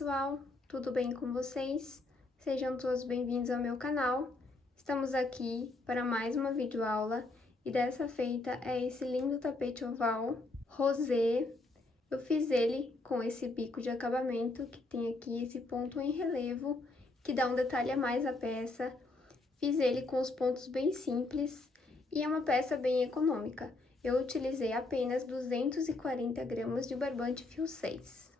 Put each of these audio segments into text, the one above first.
pessoal, tudo bem com vocês? Sejam todos bem-vindos ao meu canal. Estamos aqui para mais uma videoaula e dessa feita é esse lindo tapete oval rosé. Eu fiz ele com esse bico de acabamento que tem aqui esse ponto em relevo que dá um detalhe a mais à peça. Fiz ele com os pontos bem simples e é uma peça bem econômica. Eu utilizei apenas 240 gramas de barbante fio 6.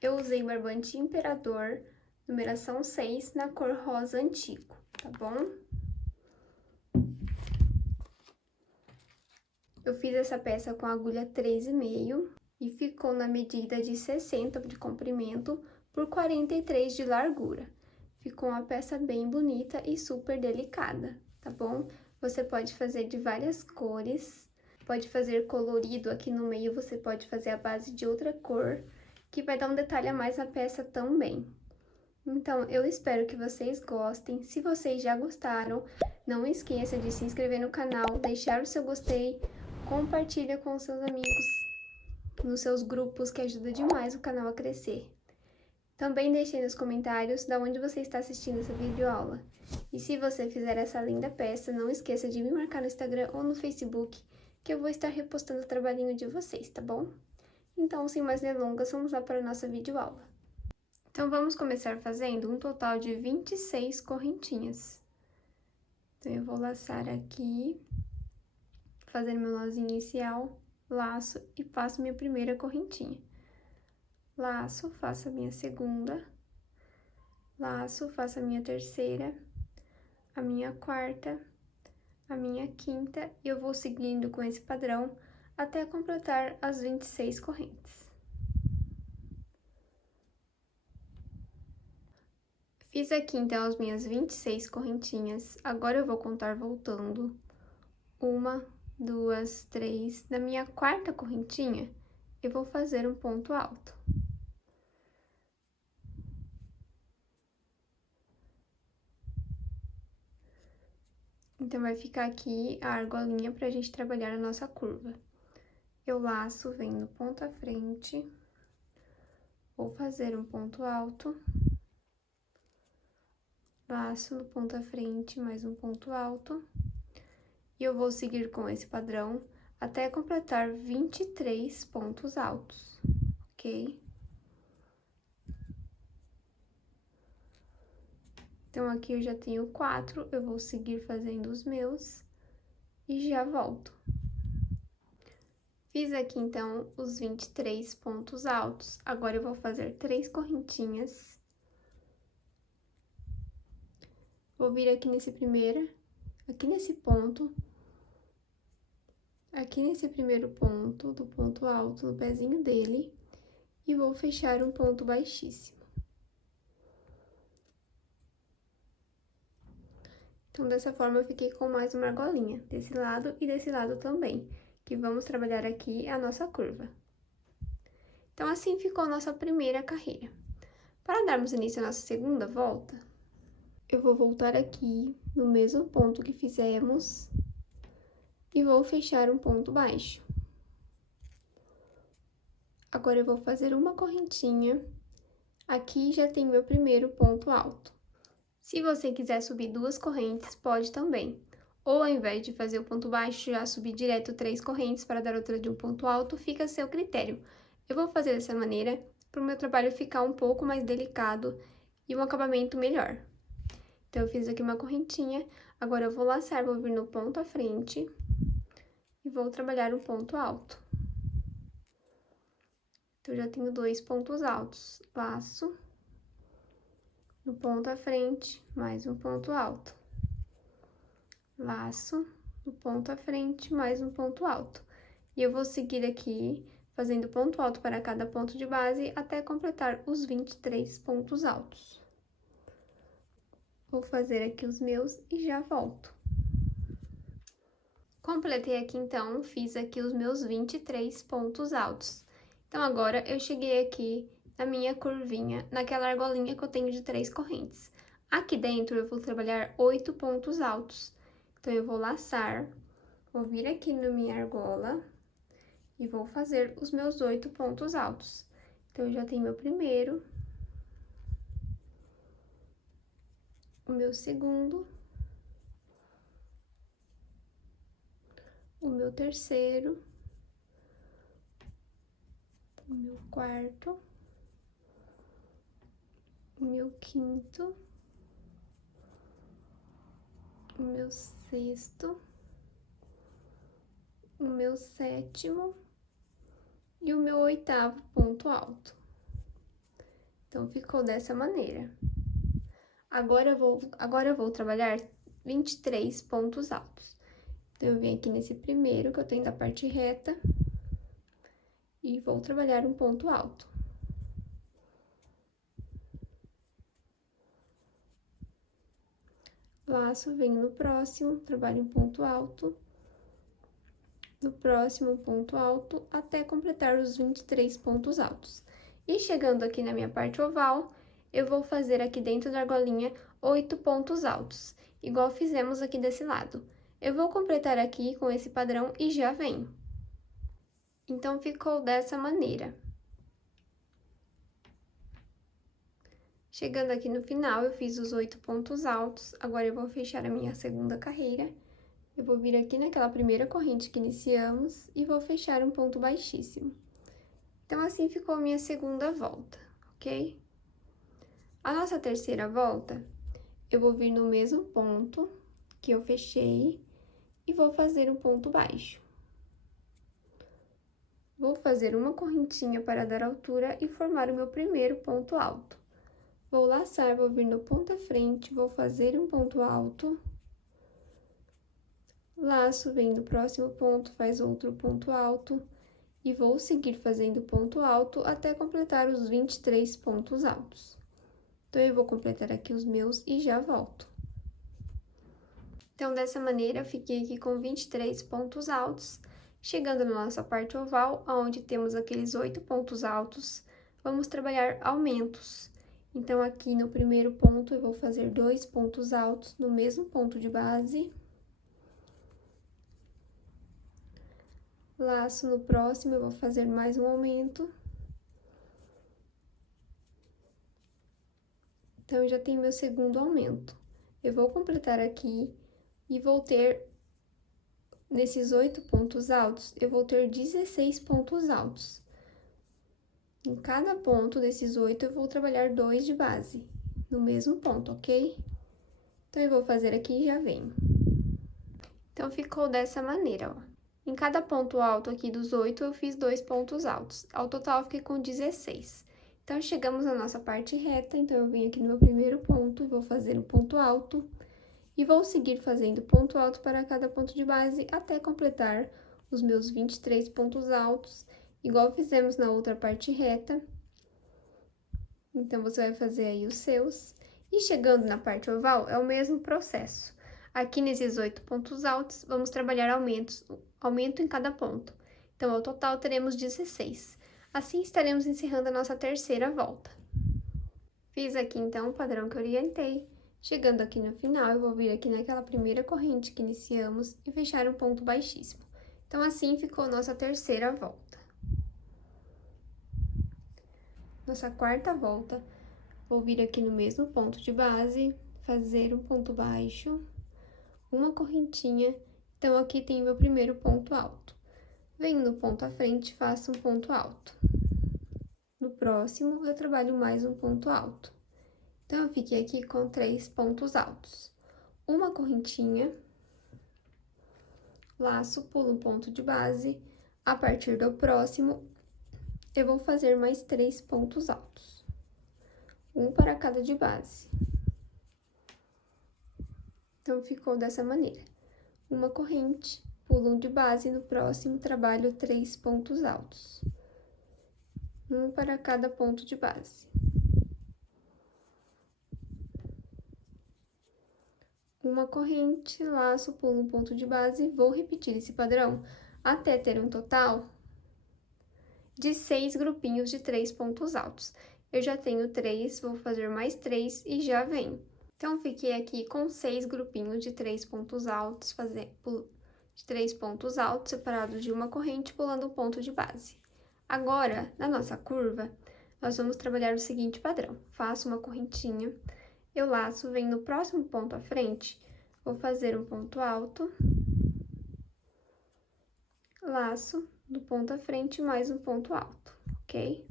Eu usei barbante Imperador, numeração 6, na cor rosa antigo, tá bom? Eu fiz essa peça com agulha 3,5 e ficou na medida de 60 de comprimento por 43 de largura. Ficou uma peça bem bonita e super delicada, tá bom? Você pode fazer de várias cores, pode fazer colorido, aqui no meio você pode fazer a base de outra cor, que vai dar um detalhe a mais na peça também. Então, eu espero que vocês gostem. Se vocês já gostaram, não esqueça de se inscrever no canal, deixar o seu gostei, compartilha com seus amigos, nos seus grupos, que ajuda demais o canal a crescer. Também deixe aí nos comentários de onde você está assistindo essa videoaula. E se você fizer essa linda peça, não esqueça de me marcar no Instagram ou no Facebook, que eu vou estar repostando o trabalhinho de vocês, tá bom? Então, sem mais delongas, vamos lá para a nossa videoaula. Então, vamos começar fazendo um total de 26 correntinhas. Então, eu vou laçar aqui, fazendo meu nozinho inicial, laço e faço minha primeira correntinha. Laço, faço a minha segunda, laço, faço a minha terceira, a minha quarta, a minha quinta, e eu vou seguindo com esse padrão até completar as 26 correntes. Fiz aqui, então, as minhas 26 correntinhas. Agora, eu vou contar voltando. 1, 2, 3. Na minha quarta correntinha, eu vou fazer um ponto alto. Então, vai ficar aqui a argolinha pra gente trabalhar a nossa curva. Eu laço, venho no ponto à frente, vou fazer um ponto alto, laço no ponto à frente, mais um ponto alto, e eu vou seguir com esse padrão até completar 23 pontos altos, ok? Então, aqui eu já tenho 4, eu vou seguir fazendo os meus e já volto. Fiz aqui, então, os 23 pontos altos. Agora, eu vou fazer 3 correntinhas. Vou vir aqui nesse primeiro, aqui nesse ponto, aqui nesse primeiro ponto, do ponto alto, no pezinho dele, e vou fechar um ponto baixíssimo. Então, dessa forma, eu fiquei com mais uma argolinha, desse lado e desse lado também, que vamos trabalhar aqui a nossa curva. Então, assim ficou a nossa primeira carreira. Para darmos início à nossa segunda volta, eu vou voltar aqui no mesmo ponto que fizemos e vou fechar um ponto baixo. Agora, eu vou fazer uma correntinha, aqui já tem meu primeiro ponto alto. Se você quiser subir 2 correntes, pode também. Ou, ao invés de fazer o ponto baixo, já subir direto 3 correntes para dar outra de um ponto alto, fica a seu critério. Eu vou fazer dessa maneira, para o meu trabalho ficar um pouco mais delicado e um acabamento melhor. Então, eu fiz aqui uma correntinha, agora eu vou laçar, vou vir no ponto à frente e vou trabalhar um ponto alto. Então, eu já tenho 2 pontos altos, laço, no ponto à frente, mais um ponto alto. Laço, no ponto à frente, mais um ponto alto. E eu vou seguir aqui, fazendo ponto alto para cada ponto de base, até completar os 23 pontos altos. Vou fazer aqui os meus e já volto. Completei aqui, então, fiz aqui os meus 23 pontos altos. Então, agora, eu cheguei aqui na minha curvinha, naquela argolinha que eu tenho de 3 correntes. Aqui dentro, eu vou trabalhar 8 pontos altos. Então, eu vou laçar, vou vir aqui na minha argola e vou fazer os meus 8 pontos altos. Então, eu já tenho meu primeiro, o meu segundo, o meu terceiro, o meu quarto, o meu quinto, o meu sexto, o meu sétimo e o meu oitavo ponto alto. Então, ficou dessa maneira. Agora eu vou trabalhar 23 pontos altos. Então, eu venho aqui nesse primeiro, que eu tenho da parte reta, e vou trabalhar um ponto alto. Laço, venho no próximo, trabalho um ponto alto, no próximo ponto alto, até completar os 23 pontos altos. E chegando aqui na minha parte oval, eu vou fazer aqui dentro da argolinha 8 pontos altos, igual fizemos aqui desse lado. Eu vou completar aqui com esse padrão e já venho. Então, ficou dessa maneira. Chegando aqui no final, eu fiz os 8 pontos altos, agora eu vou fechar a minha segunda carreira. Eu vou vir aqui naquela primeira corrente que iniciamos e vou fechar um ponto baixíssimo. Então, assim ficou a minha segunda volta, ok? A nossa terceira volta, eu vou vir no mesmo ponto que eu fechei e vou fazer um ponto baixo. Vou fazer uma correntinha para dar altura e formar o meu primeiro ponto alto. Vou laçar, vou vir no ponto à frente, vou fazer um ponto alto. Laço, vem do próximo ponto, faz outro ponto alto. E vou seguir fazendo ponto alto até completar os 23 pontos altos. Então, eu vou completar aqui os meus e já volto. Então, dessa maneira, eu fiquei aqui com 23 pontos altos. Chegando na nossa parte oval, onde temos aqueles 8 pontos altos, vamos trabalhar aumentos. Então, aqui no primeiro ponto, eu vou fazer 2 pontos altos no mesmo ponto de base. Laço no próximo, eu vou fazer mais um aumento. Então, eu já tenho meu segundo aumento. Eu vou completar aqui e vou ter, nesses 8 pontos altos, eu vou ter 16 pontos altos. Em cada ponto desses 8, eu vou trabalhar 2 de base, no mesmo ponto, ok? Então, eu vou fazer aqui e já venho. Então, ficou dessa maneira, ó. Em cada ponto alto aqui dos 8, eu fiz 2 pontos altos. Ao total, eu fiquei com 16. Então, chegamos na nossa parte reta, então, eu venho aqui no meu primeiro ponto e vou fazer um ponto alto. E vou seguir fazendo ponto alto para cada ponto de base até completar os meus 23 pontos altos, igual fizemos na outra parte reta. Então, você vai fazer aí os seus. E chegando na parte oval, é o mesmo processo. Aqui nesses 8 pontos altos, vamos trabalhar aumento em cada ponto. Então, ao total, teremos 16. Assim, estaremos encerrando a nossa terceira volta. Fiz aqui, então, o padrão que eu orientei. Chegando aqui no final, eu vou vir aqui naquela primeira corrente que iniciamos e fechar um ponto baixíssimo. Então, assim ficou a nossa terceira volta. Nossa quarta volta, vou vir aqui no mesmo ponto de base, fazer um ponto baixo, uma correntinha. Então, aqui tem o meu primeiro ponto alto. Venho no ponto à frente, faço um ponto alto. No próximo, eu trabalho mais um ponto alto. Então, eu fiquei aqui com 3 pontos altos. Uma correntinha, laço, pulo um ponto de base. A partir do próximo, eu vou fazer mais 3 pontos altos. Um para cada de base. Então, ficou dessa maneira. Uma corrente, pulo um de base, no próximo, trabalho 3 pontos altos. Um para cada ponto de base. Uma corrente, laço, pulo um ponto de base, vou repetir esse padrão até ter um total de 6 grupinhos de 3 pontos altos. Eu já tenho 3, vou fazer mais 3 e já venho. Então, fiquei aqui com 6 grupinhos de 3 pontos altos, de 3 pontos altos, separados de uma corrente, pulando um ponto de base. Agora, na nossa curva, nós vamos trabalhar o seguinte padrão. Faço uma correntinha, eu laço, venho no próximo ponto à frente, vou fazer um ponto alto, laço do ponto à frente mais um ponto alto, ok?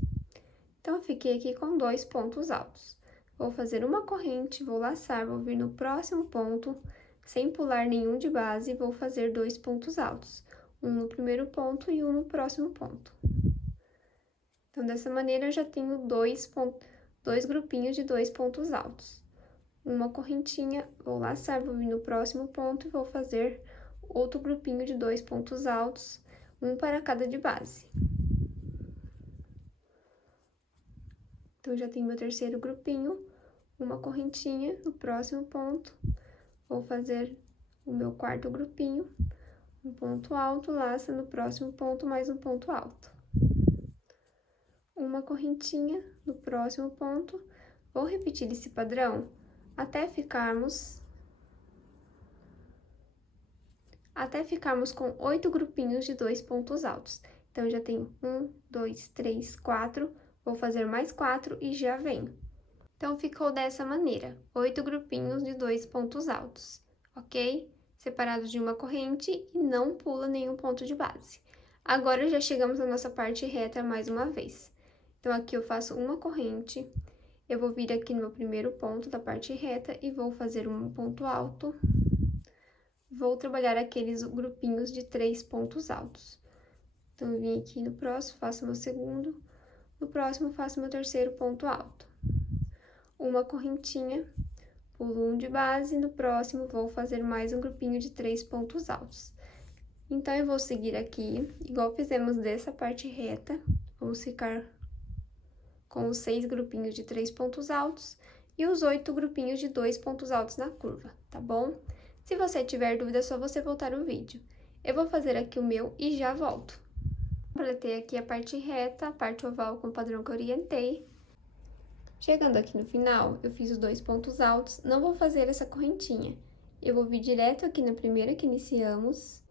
Então, eu fiquei aqui com 2 pontos altos. Vou fazer uma corrente, vou laçar, vou vir no próximo ponto, sem pular nenhum de base, vou fazer 2 pontos altos. Um no primeiro ponto e um no próximo ponto. Então, dessa maneira, eu já tenho dois grupinhos de 2 pontos altos. Uma correntinha, vou laçar, vou vir no próximo ponto e vou fazer outro grupinho de 2 pontos altos, um para cada de base. Então, já tenho meu terceiro grupinho, uma correntinha no próximo ponto, vou fazer o meu quarto grupinho, um ponto alto, laça no próximo ponto, mais um ponto alto. Uma correntinha no próximo ponto, vou repetir esse padrão até ficarmos com 8 grupinhos de 2 pontos altos. Então, eu já tenho 1, 2, 3, 4, vou fazer mais 4 e já venho. Então, ficou dessa maneira, 8 grupinhos de 2 pontos altos, ok? Separados de uma corrente e não pula nenhum ponto de base. Agora, já chegamos na nossa parte reta mais uma vez. Então, aqui eu faço uma corrente, eu vou vir aqui no meu primeiro ponto da parte reta e vou fazer um ponto alto. Vou trabalhar aqueles grupinhos de 3 pontos altos. Então, eu vim aqui no próximo, faço meu segundo, no próximo, faço meu terceiro ponto alto. Uma correntinha, pulo um de base, no próximo, vou fazer mais um grupinho de 3 pontos altos. Então, eu vou seguir aqui, igual fizemos dessa parte reta, vamos ficar com os 6 grupinhos de 3 pontos altos e os 8 grupinhos de 2 pontos altos na curva, tá bom? Se você tiver dúvida, é só você voltar o vídeo. Eu vou fazer aqui o meu e já volto. Completei aqui a parte reta, a parte oval com o padrão que eu orientei. Chegando aqui no final, eu fiz os 2 pontos altos, não vou fazer essa correntinha. Eu vou vir direto aqui na primeira que iniciamos,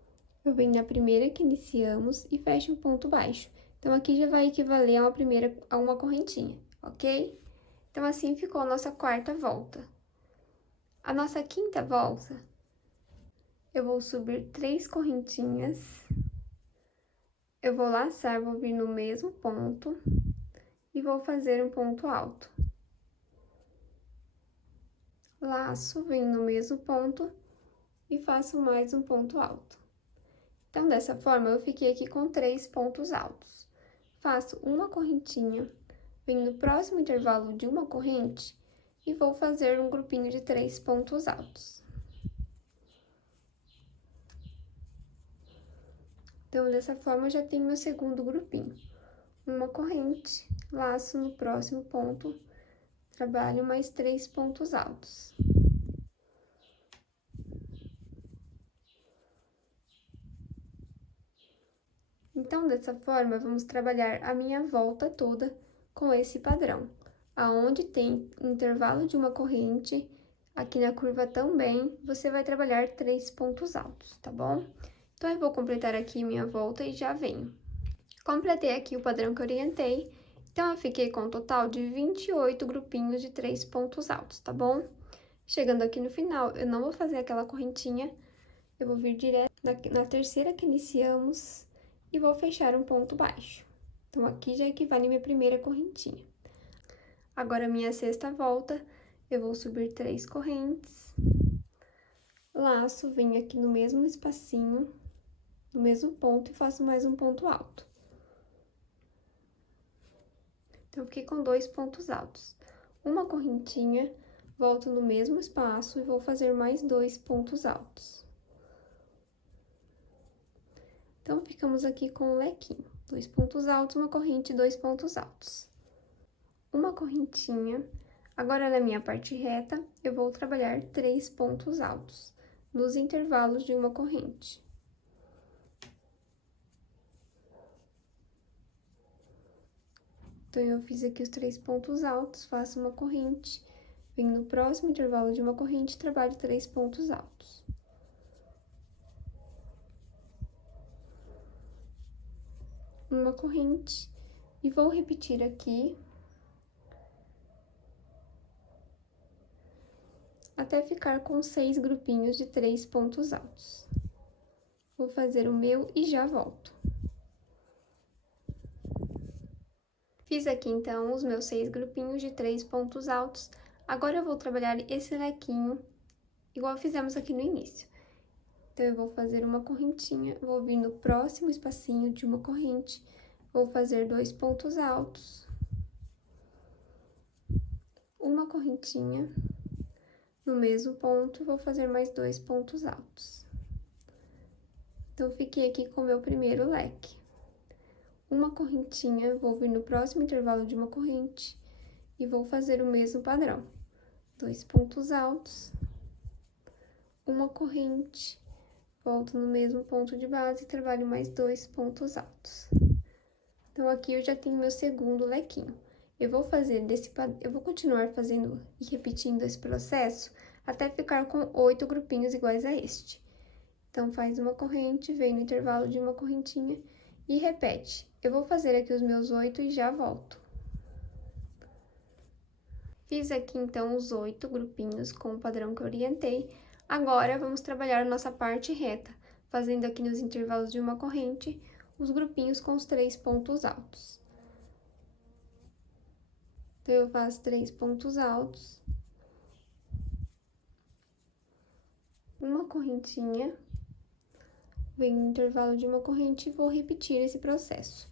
eu venho na primeira que iniciamos e fecho um ponto baixo. Então, aqui já vai equivaler a uma correntinha, ok? Então, assim ficou a nossa quarta volta. A nossa quinta volta, eu vou subir 3 correntinhas, eu vou laçar, vou vir no mesmo ponto e vou fazer um ponto alto. Laço, venho no mesmo ponto e faço mais um ponto alto. Então, dessa forma, eu fiquei aqui com 3 pontos altos. Faço uma correntinha, venho no próximo intervalo de uma corrente e vou fazer um grupinho de 3 pontos altos. Então, dessa forma, eu já tenho meu segundo grupinho. Uma corrente, laço no próximo ponto, trabalho mais 3 pontos altos. Então, dessa forma, vamos trabalhar a minha volta toda com esse padrão. Aonde tem intervalo de uma corrente, aqui na curva também, você vai trabalhar 3 pontos altos, tá bom? Então, eu vou completar aqui minha volta e já venho. Completei aqui o padrão que eu orientei, então, eu fiquei com um total de 28 grupinhos de 3 pontos altos, tá bom? Chegando aqui no final, eu não vou fazer aquela correntinha, eu vou vir direto na terceira que iniciamos e vou fechar um ponto baixo. Então, aqui já equivale a minha primeira correntinha. Agora, minha sexta volta, eu vou subir 3 correntes, laço, venho aqui no mesmo espacinho, no mesmo ponto e faço mais um ponto alto. Então, eu fiquei com 2 pontos altos. Uma correntinha, volto no mesmo espaço e vou fazer mais 2 pontos altos. Então, ficamos aqui com o lequinho. 2 pontos altos, uma corrente e 2 pontos altos. Uma correntinha. Agora, na minha parte reta, eu vou trabalhar 3 pontos altos, nos intervalos de uma corrente. Então, eu fiz aqui os 3 pontos altos, faço uma corrente, venho no próximo intervalo de uma corrente e trabalho 3 pontos altos. Uma corrente, e vou repetir aqui até ficar com 6 grupinhos de 3 pontos altos. Vou fazer o meu e já volto. Fiz aqui, então, os meus 6 grupinhos de 3 pontos altos. Agora, eu vou trabalhar esse lequinho, igual fizemos aqui no início. Então, eu vou fazer uma correntinha, vou vir no próximo espacinho de uma corrente, vou fazer 2 pontos altos, uma correntinha, no mesmo ponto, vou fazer mais 2 pontos altos. Então, fiquei aqui com o meu primeiro leque. Uma correntinha, vou vir no próximo intervalo de uma corrente e vou fazer o mesmo padrão. 2 pontos altos, uma corrente, volto no mesmo ponto de base e trabalho mais 2 pontos altos. Então, aqui eu já tenho meu segundo lequinho. Eu vou continuar fazendo e repetindo esse processo até ficar com 8 grupinhos iguais a este. Então, faz uma corrente, vem no intervalo de uma correntinha e repete. Eu vou fazer aqui os meus 8 e já volto. Fiz aqui, então, os 8 grupinhos com o padrão que eu orientei. Agora, vamos trabalhar a nossa parte reta, fazendo aqui nos intervalos de uma corrente, os grupinhos com os 3 pontos altos. Então, eu faço 3 pontos altos, uma correntinha, venho no intervalo de uma corrente e vou repetir esse processo.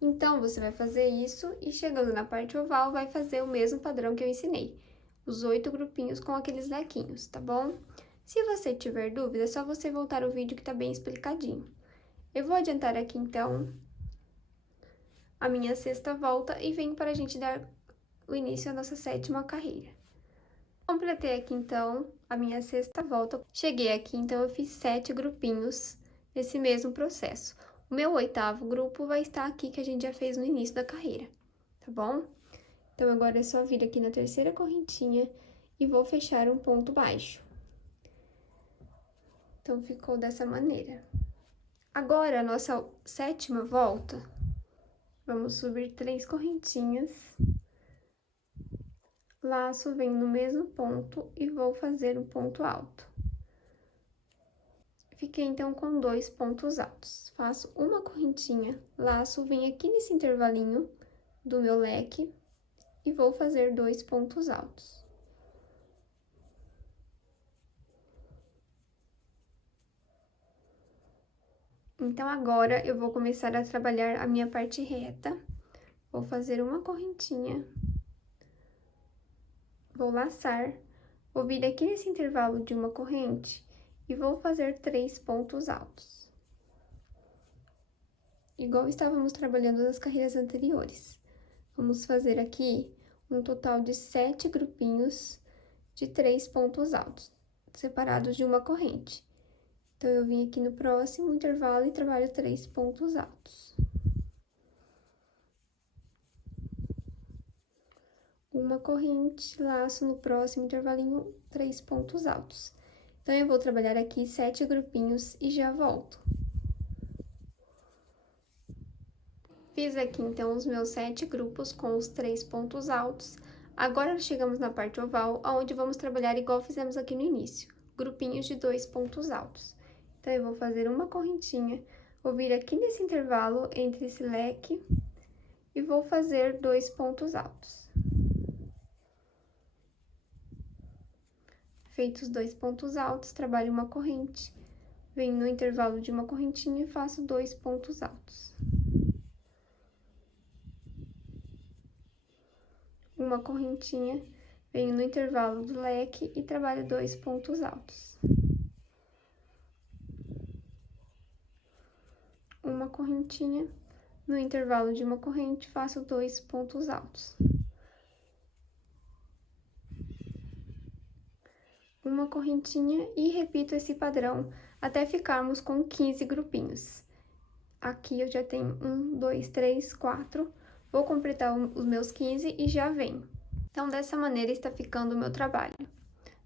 Então, você vai fazer isso e chegando na parte oval, vai fazer o mesmo padrão que eu ensinei. Os 8 grupinhos com aqueles lequinhos, tá bom? Se você tiver dúvida, é só você voltar o vídeo que tá bem explicadinho. Eu vou adiantar aqui, então, a minha sexta volta e venho para a gente dar o início à nossa 7ª carreira. Completei aqui, então, a minha sexta volta. Cheguei aqui, então, eu fiz 7 grupinhos nesse mesmo processo. O meu 8º grupo vai estar aqui, que a gente já fez no início da carreira, tá bom? Então, agora é só vir aqui na terceira correntinha e vou fechar um ponto baixo. Então, ficou dessa maneira. Agora, a nossa 7ª volta, vamos subir 3 correntinhas, laço, venho no mesmo ponto e vou fazer um ponto alto. Fiquei, então, com 2 pontos altos. Faço uma correntinha, laço, venho aqui nesse intervalinho do meu leque e vou fazer 2 pontos altos. Então, agora, eu vou começar a trabalhar a minha parte reta. Vou fazer uma correntinha, vou laçar, vou vir aqui nesse intervalo de uma corrente e vou fazer 3 pontos altos. Igual estávamos trabalhando nas carreiras anteriores. Vamos fazer aqui um total de 7 grupinhos de 3 pontos altos, separados de uma corrente. Então, eu vim aqui no próximo intervalo e trabalho 3 pontos altos. Uma corrente, laço no próximo intervalinho, 3 pontos altos. Então, eu vou trabalhar aqui 7 grupinhos e já volto. Fiz aqui, então, os meus 7 grupos com os 3 pontos altos. Agora, chegamos na parte oval, onde vamos trabalhar igual fizemos aqui no início, grupinhos de 2 pontos altos. Então, eu vou fazer uma correntinha, vou vir aqui nesse intervalo entre esse leque e vou fazer 2 pontos altos. Feitos os 2 pontos altos, trabalho uma corrente, venho no intervalo de uma correntinha e faço 2 pontos altos. Uma correntinha, venho no intervalo do leque e trabalho 2 pontos altos. Uma correntinha, no intervalo de uma corrente, faço 2 pontos altos. Uma correntinha e repito esse padrão até ficarmos com 15 grupinhos. Aqui eu já tenho 1, 2, 3, 4, vou completar os meus 15 e já venho. Então, dessa maneira está ficando o meu trabalho.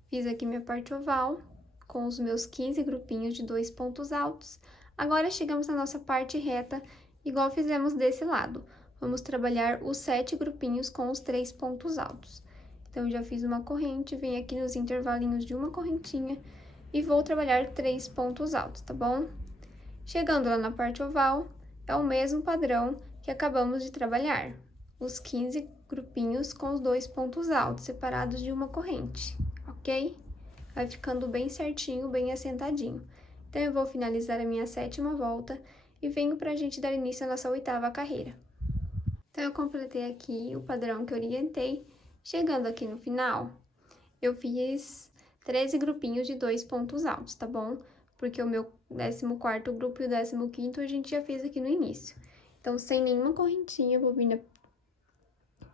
Fiz aqui minha parte oval, com os meus 15 grupinhos de 2 pontos altos. Agora, chegamos na nossa parte reta, igual fizemos desse lado. Vamos trabalhar os 7 grupinhos com os 3 pontos altos. Então, já fiz uma corrente, venho aqui nos intervalinhos de uma correntinha e vou trabalhar 3 pontos altos, tá bom? Chegando lá na parte oval, é o mesmo padrão que acabamos de trabalhar. Os 15 grupinhos com os 2 pontos altos, separados de uma corrente, ok? Vai ficando bem certinho, bem assentadinho. Então, eu vou finalizar a minha 7ª volta e venho pra gente dar início à nossa 8ª carreira. Então, eu completei aqui o padrão que eu orientei. Chegando aqui no final, eu fiz 13 grupinhos de 2 pontos altos, tá bom? Porque o meu 14º grupo e o 15º a gente já fez aqui no início. Então, sem nenhuma correntinha, eu vou vir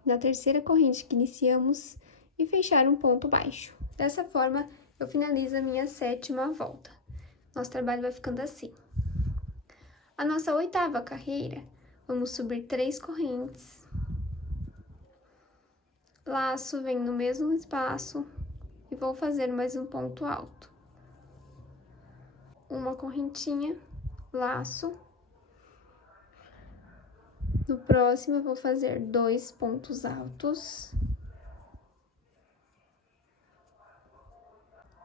na terceira corrente que iniciamos e fechar um ponto baixo. Dessa forma, eu finalizo a minha 7ª volta. Nosso trabalho vai ficando assim. A nossa 8ª carreira, vamos subir 3 correntes. Laço, venho no mesmo espaço e vou fazer mais um ponto alto. Uma correntinha, laço. No próximo, eu vou fazer 2 pontos altos.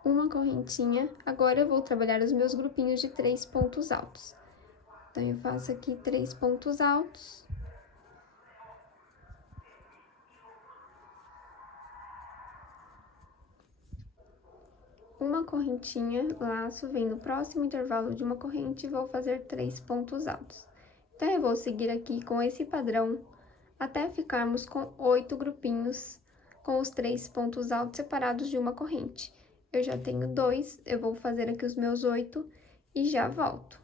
Uma correntinha. Agora, eu vou trabalhar os meus grupinhos de 3 pontos altos. Então, eu faço aqui 3 pontos altos. Uma correntinha, laço, vem no próximo intervalo de uma corrente e vou fazer 3 pontos altos. Então, eu vou seguir aqui com esse padrão até ficarmos com 8 grupinhos com os 3 pontos altos separados de uma corrente. Eu já tenho 2, eu vou fazer aqui os meus 8 e já volto.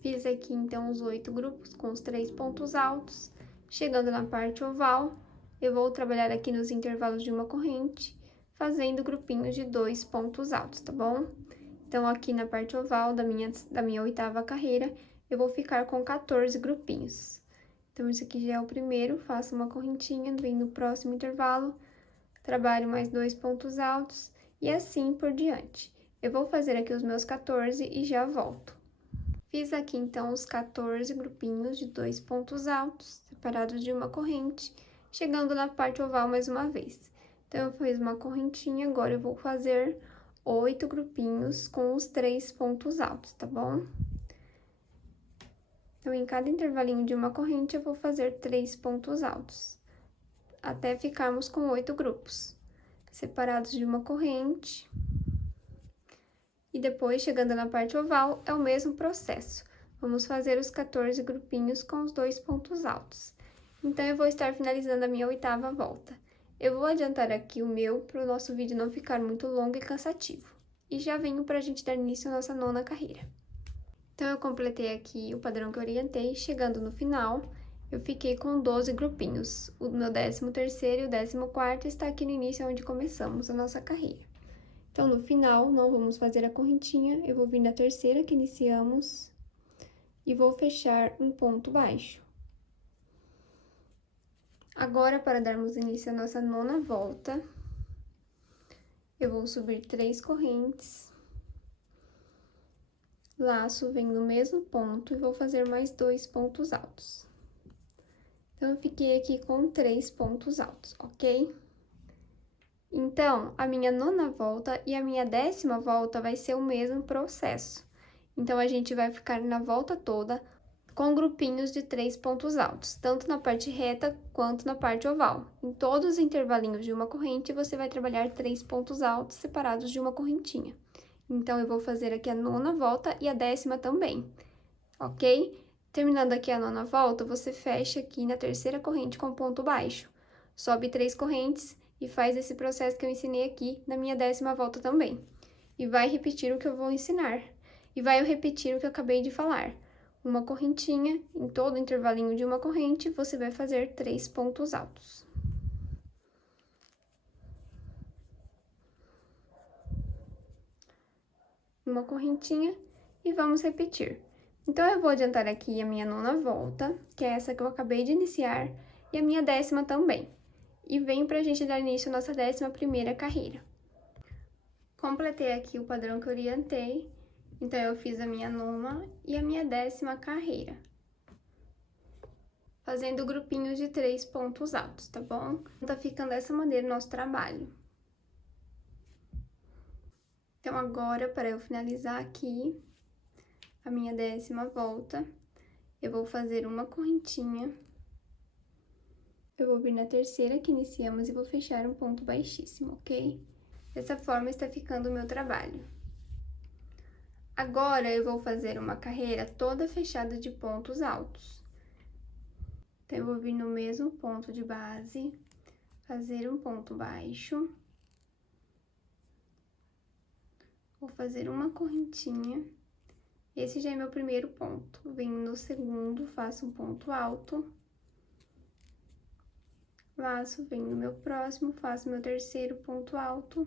Fiz aqui, então, os 8 grupos com os 3 pontos altos. Chegando na parte oval, eu vou trabalhar aqui nos intervalos de uma corrente, fazendo grupinhos de 2 pontos altos, tá bom? Então, aqui na parte oval da minha 8ª carreira, eu vou ficar com 14 grupinhos. Então, esse aqui já é o primeiro, faço uma correntinha, venho no próximo intervalo, trabalho mais 2 pontos altos e assim por diante. Eu vou fazer aqui os meus 14 e já volto. Fiz aqui, então, os 14 grupinhos de 2 pontos altos, separados de uma corrente, chegando na parte oval mais uma vez. Então, eu fiz uma correntinha, agora eu vou fazer 8 grupinhos com os 3 pontos altos, tá bom? Então, em cada intervalinho de uma corrente, eu vou fazer 3 pontos altos, até ficarmos com 8 grupos, separados de uma corrente. E depois, chegando na parte oval, é o mesmo processo. Vamos fazer os 14 grupinhos com os 2 pontos altos. Então, eu vou estar finalizando a minha 8ª volta. Eu vou adiantar aqui o meu, para o nosso vídeo não ficar muito longo e cansativo. E já venho para a gente dar início à nossa 9ª carreira. Então, eu completei aqui o padrão que eu orientei. Chegando no final, eu fiquei com 12 grupinhos. O meu 13º e o 14º está aqui no início, onde começamos a nossa carreira. Então, no final, não vamos fazer a correntinha, eu vou vir na terceira que iniciamos e vou fechar um ponto baixo. Agora, para darmos início à nossa 9ª volta, eu vou subir 3 correntes, laço, venho no mesmo ponto e vou fazer mais 2 pontos altos. Então, eu fiquei aqui com 3 pontos altos, ok? Então, a minha 9ª volta e a minha 10ª volta vai ser o mesmo processo. Então, a gente vai ficar na volta toda com grupinhos de 3 pontos altos, tanto na parte reta quanto na parte oval. Em todos os intervalinhos de uma corrente, você vai trabalhar 3 pontos altos separados de uma correntinha. Então, eu vou fazer aqui a 9ª volta e a 10ª também, ok? Terminando aqui a 9ª volta, você fecha aqui na terceira corrente com ponto baixo. Sobe 3 correntes e faz esse processo que eu ensinei aqui na minha 10ª volta também. E vai repetir o que eu vou ensinar. E vai repetir o que eu acabei de falar. Uma correntinha, em todo intervalinho de uma corrente, você vai fazer 3 pontos altos. Uma correntinha e vamos repetir. Então, eu vou adiantar aqui a minha 9ª volta, que é essa que eu acabei de iniciar, e a minha 10ª também. E venho pra gente dar início à nossa 11ª carreira. Completei aqui o padrão que eu orientei, então eu fiz a minha 9ª e a minha 10ª carreira. fazendo grupinhos de 3 pontos altos, tá bom? Tá ficando dessa maneira o nosso trabalho. Então, agora, para eu finalizar aqui a minha 10ª volta, eu vou fazer uma correntinha. Eu vou vir na terceira que iniciamos e vou fechar um ponto baixíssimo, ok? Dessa forma, está ficando o meu trabalho. Agora, eu vou fazer uma carreira toda fechada de pontos altos. Então, eu vou vir no mesmo ponto de base, fazer um ponto baixo. Vou fazer uma correntinha. Esse já é meu primeiro ponto. Venho no segundo, faço um ponto alto. Laço, venho no meu próximo, faço meu terceiro ponto alto.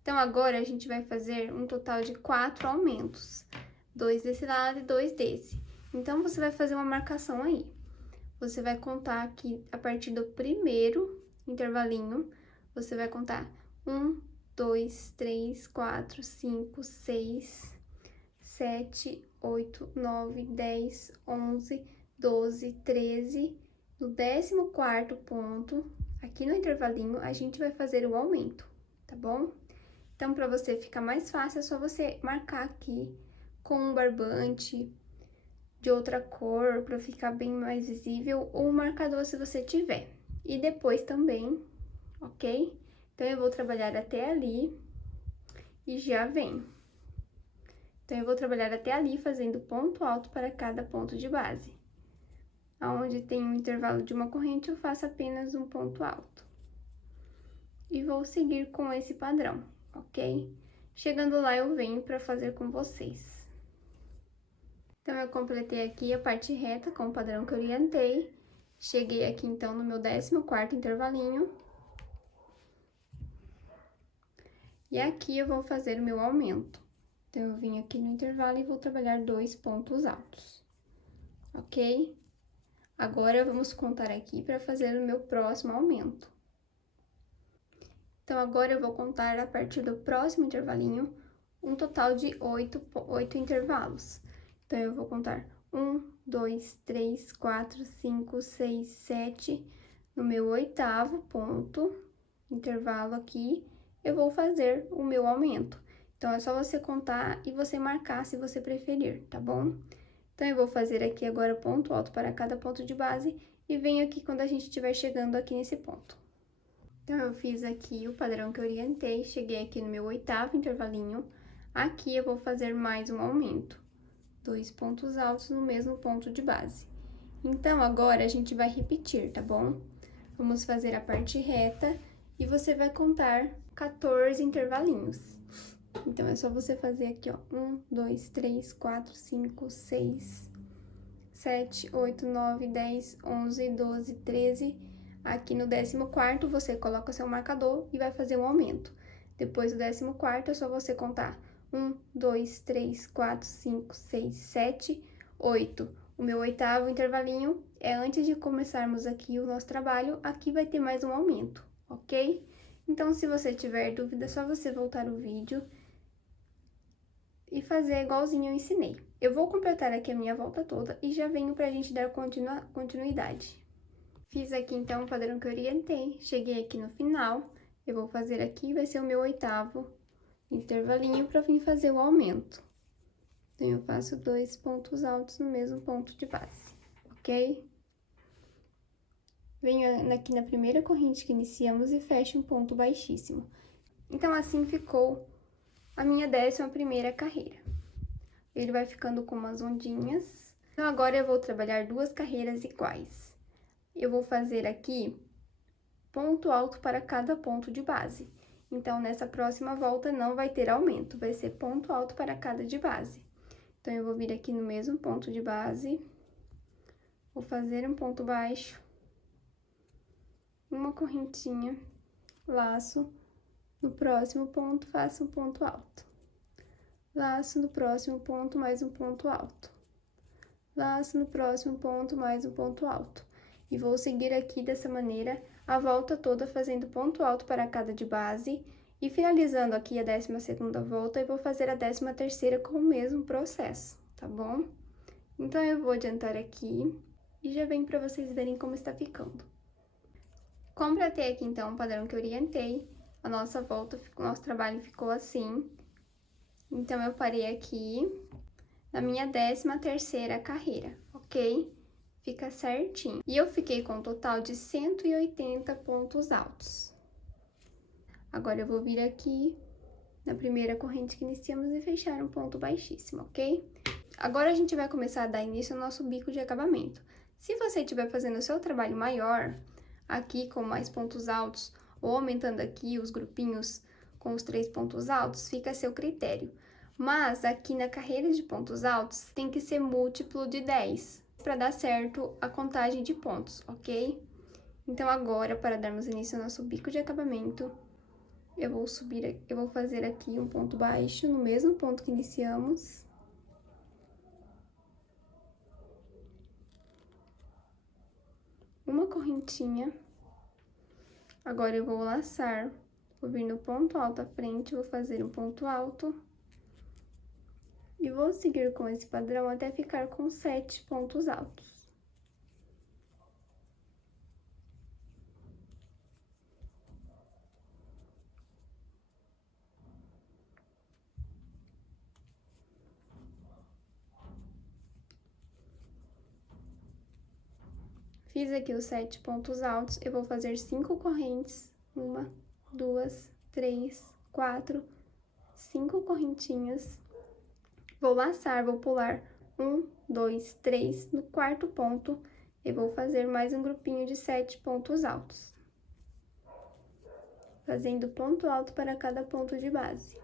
Então, agora, a gente vai fazer um total de 4 aumentos. 2 desse lado e 2 desse. Então, você vai fazer uma marcação aí. Você vai contar aqui, a partir do primeiro intervalinho, você vai contar 1, 2, 3, 4, 5, 6, 7, 8, 9, 10, 11, 12, 13. No 14º ponto, aqui no intervalinho, a gente vai fazer o aumento, tá bom? Então, para você ficar mais fácil, é só você marcar aqui com um barbante de outra cor, para ficar bem mais visível, ou um marcador se você tiver. E depois também, ok? Então, eu vou trabalhar até ali e já venho. Então, eu vou trabalhar até ali, fazendo ponto alto para cada ponto de base. Aonde tem um intervalo de uma corrente, eu faço apenas um ponto alto. E vou seguir com esse padrão, ok? Chegando lá, eu venho para fazer com vocês. Então, eu completei aqui a parte reta com o padrão que eu orientei. Cheguei aqui, então, no meu 14º intervalinho. E aqui eu vou fazer o meu aumento. Então, eu vim aqui no intervalo e vou trabalhar 2 pontos altos, ok? Agora, vamos contar aqui para fazer o meu próximo aumento. Então, agora eu vou contar a partir do próximo intervalinho um total de 8 intervalos. Então, eu vou contar 1, 2, 3, 4, 5, 6, 7. No meu 8º ponto, intervalo aqui, eu vou fazer o meu aumento. Então, é só você contar e você marcar se você preferir, tá bom? Então, eu vou fazer aqui agora ponto alto para cada ponto de base e venho aqui quando a gente estiver chegando aqui nesse ponto. Então, eu fiz aqui o padrão que eu orientei, cheguei aqui no meu 8º intervalinho. Aqui, eu vou fazer mais um aumento. 2 pontos altos no mesmo ponto de base. Então, agora, a gente vai repetir, tá bom? Vamos fazer a parte reta e você vai contar 14 intervalinhos. Então, é só você fazer aqui, ó, 1, 2, 3, 4, 5, 6, 7, 8, 9, 10, 11, 12, 13. Aqui no 14º, você coloca seu marcador e vai fazer um aumento. Depois do 14º, é só você contar 1, 2, 3, 4, 5, 6, 7, 8. O meu 8º intervalinho é antes de começarmos aqui o nosso trabalho, aqui vai ter mais um aumento, ok? Então, se você tiver dúvida, é só você voltar o vídeo e fazer igualzinho eu ensinei. Eu vou completar aqui a minha volta toda e já venho pra gente dar continuidade. Fiz aqui, então, o padrão que eu orientei, cheguei aqui no final, eu vou fazer aqui, vai ser o meu 8º intervalinho pra vir fazer o aumento. Então, eu faço 2 pontos altos no mesmo ponto de base, ok? Venho aqui na primeira corrente que iniciamos e fecho um ponto baixíssimo. Então, assim ficou a minha 11ª carreira. Ele vai ficando com umas ondinhas. Então, agora eu vou trabalhar 2 carreiras iguais. Eu vou fazer aqui ponto alto para cada ponto de base. Então, nessa próxima volta não vai ter aumento, vai ser ponto alto para cada de base. Então, eu vou vir aqui no mesmo ponto de base, vou fazer um ponto baixo, uma correntinha, laço, no próximo ponto faço um ponto alto. Laço no próximo ponto, mais um ponto alto. Laço no próximo ponto, mais um ponto alto. E vou seguir aqui dessa maneira a volta toda fazendo ponto alto para cada de base. E finalizando aqui a 12ª volta, eu vou fazer a 13ª com o mesmo processo, tá bom? Então, eu vou adiantar aqui e já venho pra vocês verem como está ficando. Completei aqui, então, o padrão que eu orientei. A nossa volta, o nosso trabalho ficou assim. Então, eu parei aqui na minha 13ª carreira, ok? Fica certinho. E eu fiquei com um total de 180 pontos altos. Agora, eu vou vir aqui na primeira corrente que iniciamos e fechar um ponto baixíssimo, ok? Agora, a gente vai começar a dar início ao nosso bico de acabamento. Se você estiver fazendo o seu trabalho maior, aqui com mais pontos altos, ou aumentando aqui os grupinhos com os 3 pontos altos, fica a seu critério. Mas aqui na carreira de pontos altos, tem que ser múltiplo de 10, para dar certo a contagem de pontos, ok? Então, agora, para darmos início ao nosso bico de acabamento, eu vou fazer aqui um ponto baixo no mesmo ponto que iniciamos. Uma correntinha. Agora, eu vou laçar, vou vir no ponto alto à frente, vou fazer um ponto alto. E vou seguir com esse padrão até ficar com 7 pontos altos. Fiz aqui os 7 pontos altos, eu vou fazer 5 correntes, 1, 2, 3, 4, 5 correntinhas. Vou laçar, vou pular 1, 2, 3, no quarto ponto, eu vou fazer mais um grupinho de 7 pontos altos. Fazendo ponto alto para cada ponto de base.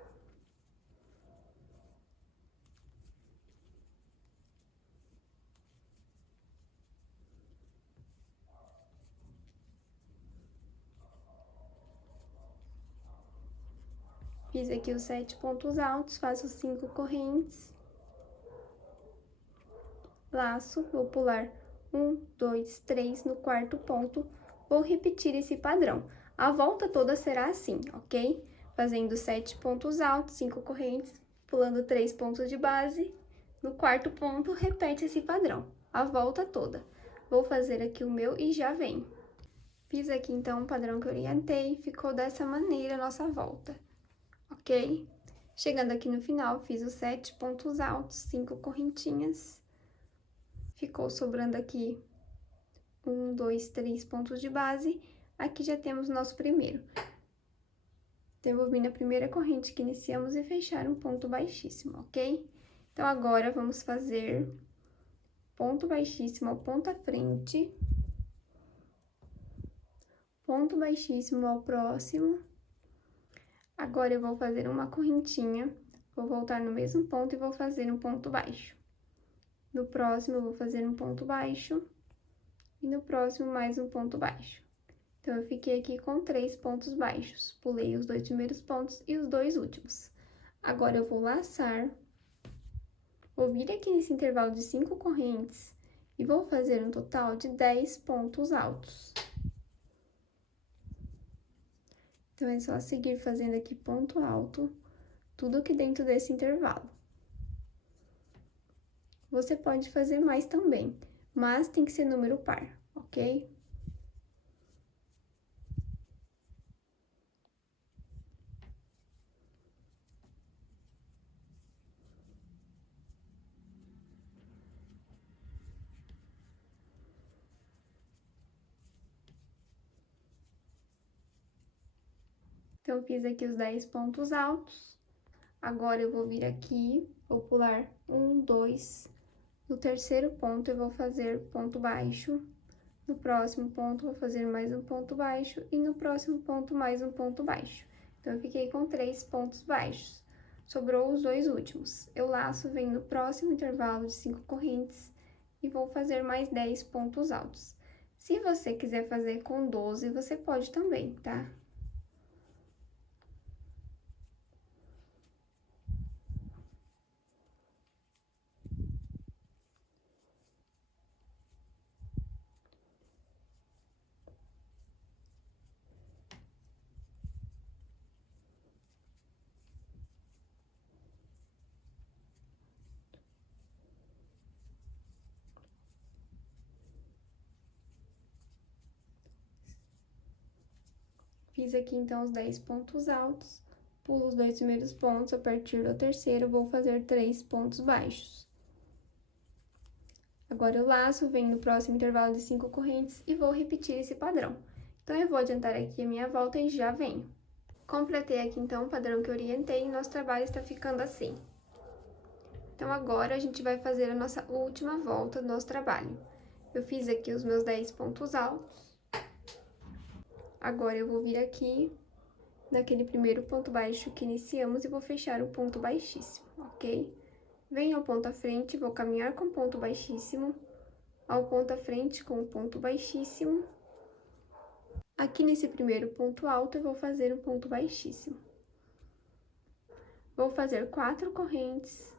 Fiz aqui os 7 pontos altos, faço 5 correntes. Laço, vou pular 1, 2, 3 no quarto ponto, vou repetir esse padrão. A volta toda será assim, ok? Fazendo 7 pontos altos, 5 correntes, pulando 3 pontos de base, no quarto ponto, repete esse padrão, a volta toda. Vou fazer aqui o meu e já vem. Fiz aqui, então, o padrão que eu orientei, ficou dessa maneira a nossa volta, ok? Chegando aqui no final, fiz os 7 pontos altos, 5 correntinhas. Ficou sobrando aqui 1, 2, 3 pontos de base. Aqui já temos o nosso primeiro. Então, eu vou vir na primeira corrente que iniciamos e fechar um ponto baixíssimo, ok? Então, agora, vamos fazer ponto baixíssimo ao ponto à frente. Ponto baixíssimo ao próximo. Agora, eu vou fazer uma correntinha, vou voltar no mesmo ponto e vou fazer um ponto baixo. No próximo, eu vou fazer um ponto baixo. E no próximo, mais um ponto baixo. Então, eu fiquei aqui com 3 pontos baixos. Pulei os 2 primeiros pontos e os 2 últimos. Agora, eu vou laçar. Vou vir aqui nesse intervalo de 5 correntes e vou fazer um total de 10 pontos altos. Então, é só seguir fazendo aqui ponto alto, tudo aqui dentro desse intervalo. Você pode fazer mais também, mas tem que ser número par, ok? Então, fiz aqui os 10 pontos altos. Agora, eu vou vir aqui, vou pular 1, 2. No terceiro ponto, eu vou fazer ponto baixo. No próximo ponto, vou fazer mais um ponto baixo. E no próximo ponto, mais um ponto baixo. Então, eu fiquei com 3 pontos baixos. Sobrou os 2 últimos. Eu laço, venho no próximo intervalo de 5 correntes e vou fazer mais 10 pontos altos. Se você quiser fazer com 12, você pode também, tá? Fiz aqui, então, os 10 pontos altos, pulo os 2 primeiros pontos, a partir do terceiro, vou fazer 3 pontos baixos. Agora, eu laço, venho no próximo intervalo de 5 correntes e vou repetir esse padrão. Então, eu vou adiantar aqui a minha volta e já venho. Completei aqui, então, o padrão que eu orientei e nosso trabalho está ficando assim. Então, agora, a gente vai fazer a nossa última volta do nosso trabalho. Eu fiz aqui os meus 10 pontos altos. Agora, eu vou vir aqui naquele primeiro ponto baixo que iniciamos e vou fechar o ponto baixíssimo, ok? Venho ao ponto à frente, vou caminhar com o ponto baixíssimo, ao ponto à frente com o ponto baixíssimo. Aqui nesse primeiro ponto alto, eu vou fazer um ponto baixíssimo. Vou fazer 4 correntes.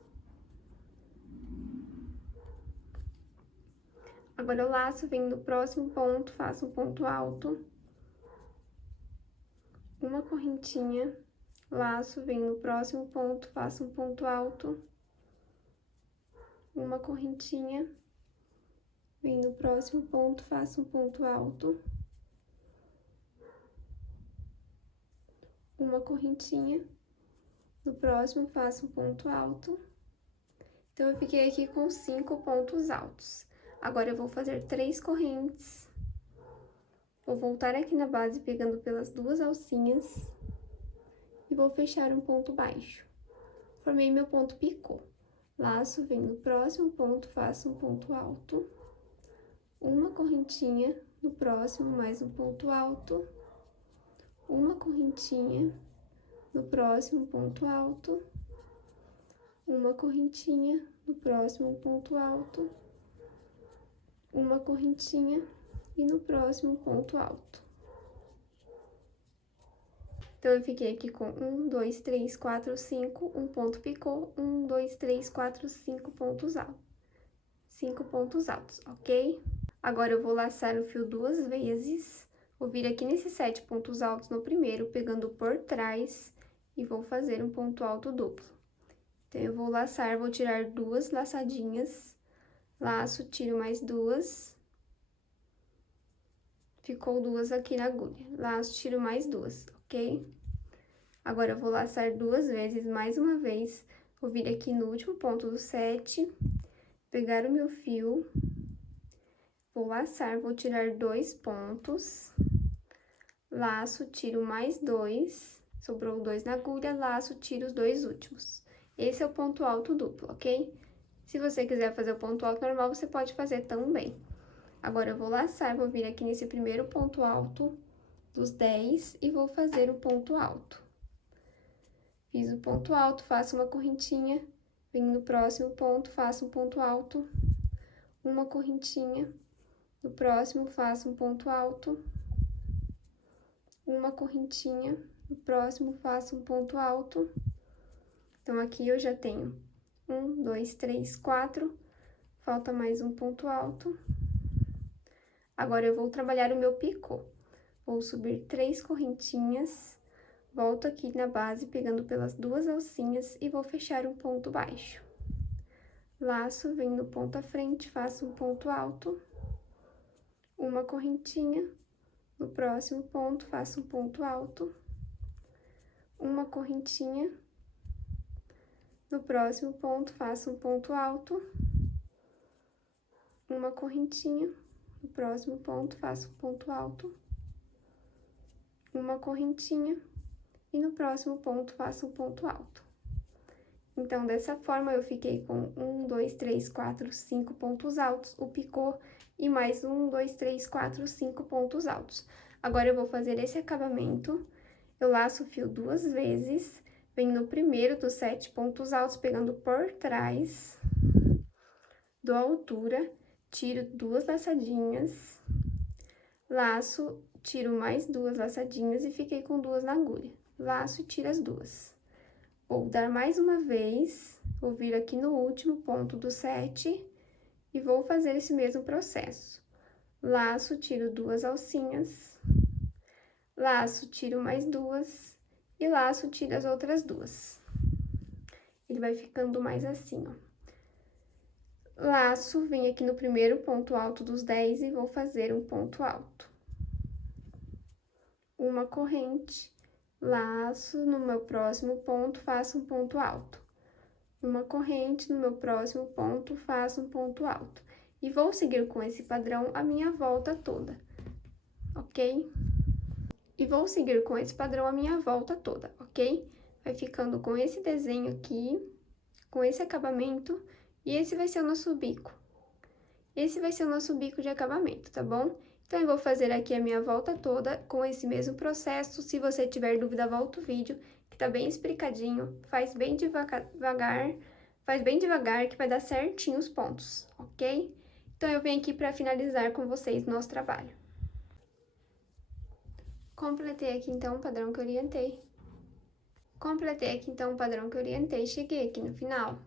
Agora, eu laço, venho no próximo ponto, faço um ponto alto. Uma correntinha, laço, venho no próximo ponto, faço um ponto alto. Uma correntinha, venho no próximo ponto, faço um ponto alto. Uma correntinha, no próximo faço um ponto alto. Então, eu fiquei aqui com 5 pontos altos. Agora, eu vou fazer 3 correntes. Vou voltar aqui na base, pegando pelas 2 alcinhas. E vou fechar um ponto baixo. Formei meu ponto picô. Laço, venho no próximo ponto, faço um ponto alto. Uma correntinha, no próximo, mais um ponto alto. Uma correntinha, no próximo, ponto alto. Uma correntinha, no próximo, ponto alto. Uma correntinha e no próximo, ponto alto. Então, eu fiquei aqui com 1, 2, 3, 4, 5, um ponto picô, 1, 2, 3, 4, 5 pontos altos. 5 pontos altos, ok? Agora, eu vou laçar o fio 2 vezes, vou vir aqui nesses 7 pontos altos no primeiro, pegando por trás, e vou fazer um ponto alto duplo. Então, eu vou laçar, vou tirar 2 laçadinhas, laço, tiro mais 2, ficou 2 aqui na agulha, laço, tiro mais 2, ok? Agora, eu vou laçar 2 vezes, mais uma vez, vou vir aqui no último ponto do 7, pegar o meu fio, vou laçar, vou tirar 2 pontos, laço, tiro mais 2, sobrou 2 na agulha, laço, tiro os 2 últimos. Esse é o ponto alto duplo, ok? Se você quiser fazer o ponto alto normal, você pode fazer também. Agora, eu vou laçar, vou vir aqui nesse primeiro ponto alto dos 10 e vou fazer o ponto alto. Fiz o ponto alto, faço uma correntinha, venho no próximo ponto, faço um ponto alto, uma correntinha, no próximo faço um ponto alto, uma correntinha, no próximo faço um ponto alto. Então, aqui eu já tenho 1, 2, 3, 4, falta mais um ponto alto. Agora, eu vou trabalhar o meu picô. Vou subir 3 correntinhas, volto aqui na base, pegando pelas 2 alcinhas e vou fechar um ponto baixo. Laço, venho no ponto à frente, faço um ponto alto, uma correntinha, no próximo ponto faço um ponto alto, uma correntinha, no próximo ponto faço um ponto alto, uma correntinha, no próximo ponto faço um ponto alto, uma correntinha e no próximo ponto faço um ponto alto. Então, dessa forma, eu fiquei com 1, 2, 3, 4, 5 pontos altos, o picô, e mais 1, 2, 3, 4, 5 pontos altos. Agora, eu vou fazer esse acabamento, eu laço o fio 2 vezes, venho no primeiro dos 7 pontos altos, pegando por trás, dou a altura, tiro 2 laçadinhas, laço, tiro mais 2 laçadinhas e fiquei com 2 na agulha. Laço e tiro as 2. Vou dar mais uma vez, vou vir aqui no último ponto do 7 e vou fazer esse mesmo processo. Laço, tiro 2 alcinhas, laço, tiro mais 2 e laço, tiro as outras 2. Ele vai ficando mais assim, ó. Laço, venho aqui no primeiro ponto alto dos 10 e vou fazer um ponto alto. uma corrente, laço, no meu próximo ponto, faço um ponto alto. Uma corrente, no meu próximo ponto, faço um ponto alto. E vou seguir com esse padrão a minha volta toda, ok? E vou seguir com esse padrão a minha volta toda, ok? Vai ficando com esse desenho aqui, com esse acabamento, e esse vai ser o nosso bico. Esse vai ser o nosso bico de acabamento, tá bom? Então, eu vou fazer aqui a minha volta toda com esse mesmo processo. Se você tiver dúvida, volta o vídeo, que tá bem explicadinho. Faz bem devagar, que vai dar certinho os pontos, ok? Então, eu venho aqui pra finalizar com vocês nosso trabalho. Completei aqui, então, o padrão que eu orientei. Cheguei aqui no final.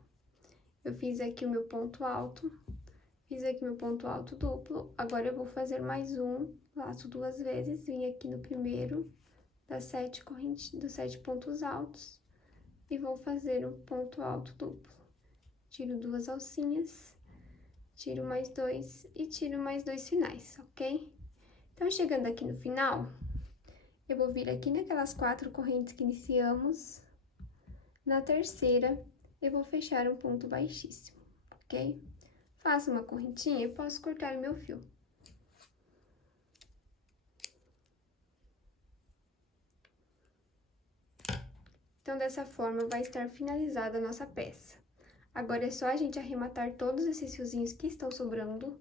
Eu fiz aqui o meu ponto alto. Fiz aqui meu ponto alto duplo, agora eu vou fazer mais um, laço 2 vezes, vim aqui no primeiro das 7 correntes, dos 7 pontos altos, e vou fazer um ponto alto duplo. Tiro 2 alcinhas, tiro mais 2 e tiro mais 2 finais, ok? Então, chegando aqui no final, eu vou vir aqui naquelas 4 correntes que iniciamos, na terceira, eu vou fechar um ponto baixíssimo, ok? Faço uma correntinha e posso cortar o meu fio. Então, dessa forma, vai estar finalizada a nossa peça. Agora, é só a gente arrematar todos esses fiozinhos que estão sobrando.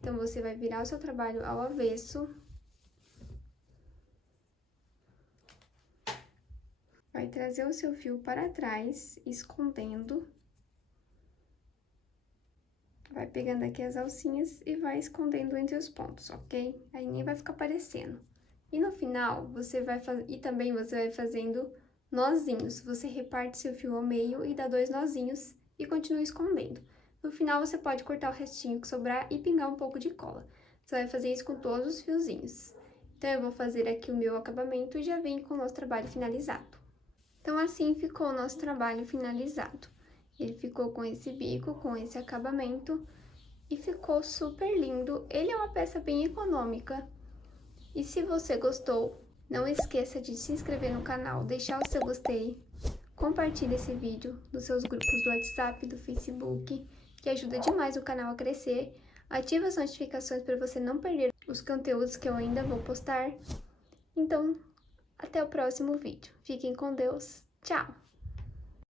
Então, você vai virar o seu trabalho ao avesso. Vai trazer o seu fio para trás, escondendo. Vai pegando aqui as alcinhas e vai escondendo entre os pontos, ok? Aí nem vai ficar aparecendo. E no final, você vai fazendo nozinhos. Você reparte seu fio ao meio e dá 2 nozinhos e continua escondendo. No final, você pode cortar o restinho que sobrar e pingar um pouco de cola. Você vai fazer isso com todos os fiozinhos. Então, eu vou fazer aqui o meu acabamento e já venho com o nosso trabalho finalizado. Então, assim ficou o nosso trabalho finalizado. Ele ficou com esse bico, com esse acabamento, e ficou super lindo. Ele é uma peça bem econômica. E se você gostou, não esqueça de se inscrever no canal, deixar o seu gostei, compartilhe esse vídeo nos seus grupos do WhatsApp, do Facebook, que ajuda demais o canal a crescer. Ative as notificações para você não perder os conteúdos que eu ainda vou postar. Então, até o próximo vídeo. Fiquem com Deus. Tchau!